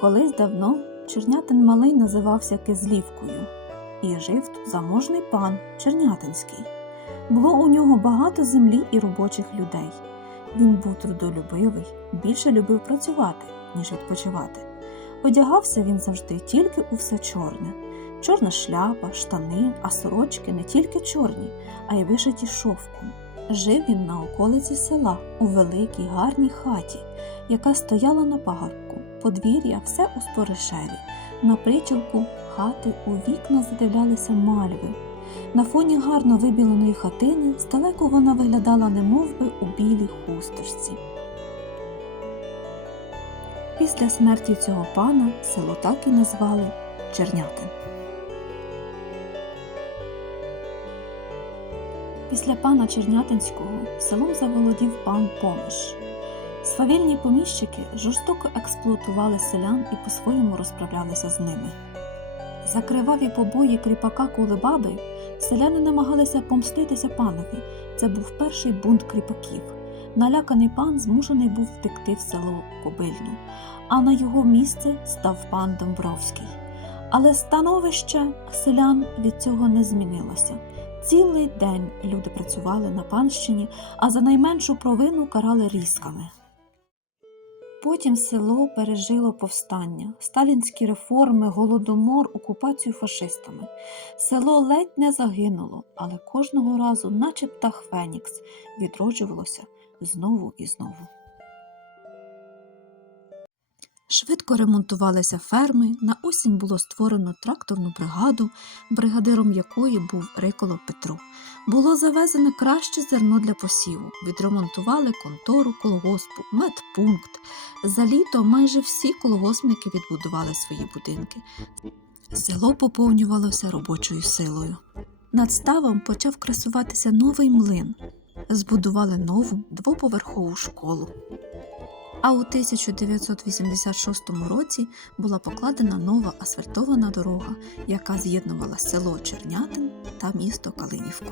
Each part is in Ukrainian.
Колись давно Чернятин малий називався Кизлівкою, і жив тут заможний пан Чернятинський. Було у нього багато землі і робочих людей. Він був трудолюбивий, більше любив працювати, ніж відпочивати. Одягався він завжди тільки у все чорне. Чорна шляпа, штани, а сорочки не тільки чорні, а й вишиті шовком. Жив він на околиці села у великій гарній хаті, яка стояла на пагорбку. Подвір'я все у споришеві. На причілку хати у вікна задивлялися мальви. На фоні гарно вибіленої хатини здалеку вона виглядала немовби у білій хусточці. Після смерті цього пана село так і назвали Чернятин. Після пана Чернятинського селом заволодів пан Помиш. Свавільні поміщики жорстоко експлуатували селян і по-своєму розправлялися з ними. За криваві побої кріпака Кулебаби селяни намагалися помститися панові. Це був перший бунт кріпаків. Наляканий пан змушений був втекти в село Кобильну, а на його місце став пан Домбровський. Але становище селян від цього не змінилося. Цілий день люди працювали на панщині, а за найменшу провину карали різками. Потім село пережило повстання, сталінські реформи, голодомор, окупацію фашистами. Село ледь не загинуло, але кожного разу, наче птах Фенікс, відроджувалося знову і знову. Швидко ремонтувалися ферми, на осінь було створено тракторну бригаду, бригадиром якої був Риколо Петро. Було завезено краще зерно для посіву, відремонтували контору колгоспу, медпункт. За літо майже всі колгоспники відбудували свої будинки. Село поповнювалося робочою силою. Над ставом почав красуватися новий млин. Збудували нову двоповерхову школу. А у 1986 році була покладена нова асфальтована дорога, яка з'єднувала село Чернятин та місто Калинівку.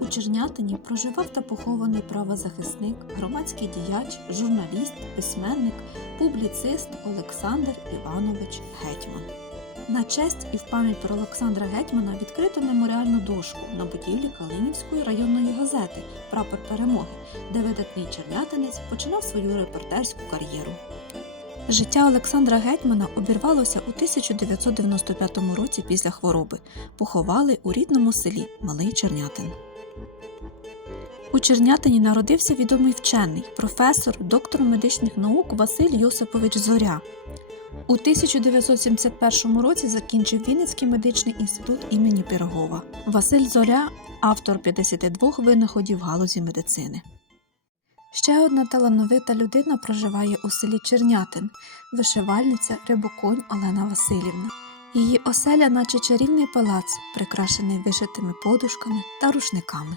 У Чернятині проживав та похований правозахисник, громадський діяч, журналіст, письменник, публіцист Олександр Іванович Гетьман. На честь і в пам'ять про Олександра Гетьмана відкрито меморіальну дошку на будівлі Калинівської районної газети Прапор перемоги, де видатний чернятинець починав свою репортерську кар'єру. Життя Олександра Гетьмана обірвалося у 1995 році після хвороби. Поховали у рідному селі Малий Чернятин. У Чернятині народився відомий вчений, професор, доктор медичних наук Василь Йосипович Зоря. У 1971 році закінчив Вінницький медичний інститут імені Пірогова. Василь Зоря автор 52 винаходів галузі медицини. Ще одна талановита людина проживає у селі Чернятин, вишивальниця Рибоконь Олена Васильівна. Її оселя, наче чарівний палац, прикрашений вишитими подушками та рушниками.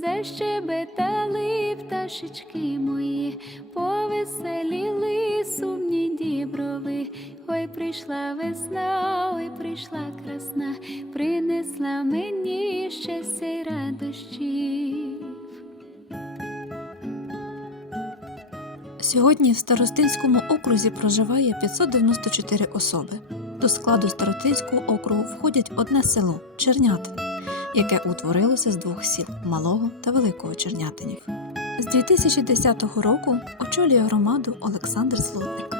Защебетали пташечки мої, повеселіли сумні діброви. Ой, прийшла весна, ой, прийшла красна, принесла мені щастя й радощів. Сьогодні в Старостинському окрузі проживає 594 особи. До складу Старостинського округу входять одне село Чернятин, яке утворилося з двох сіл Малого та Великого Чернятинів. З 2010 року очолює громаду Олександр Злотник.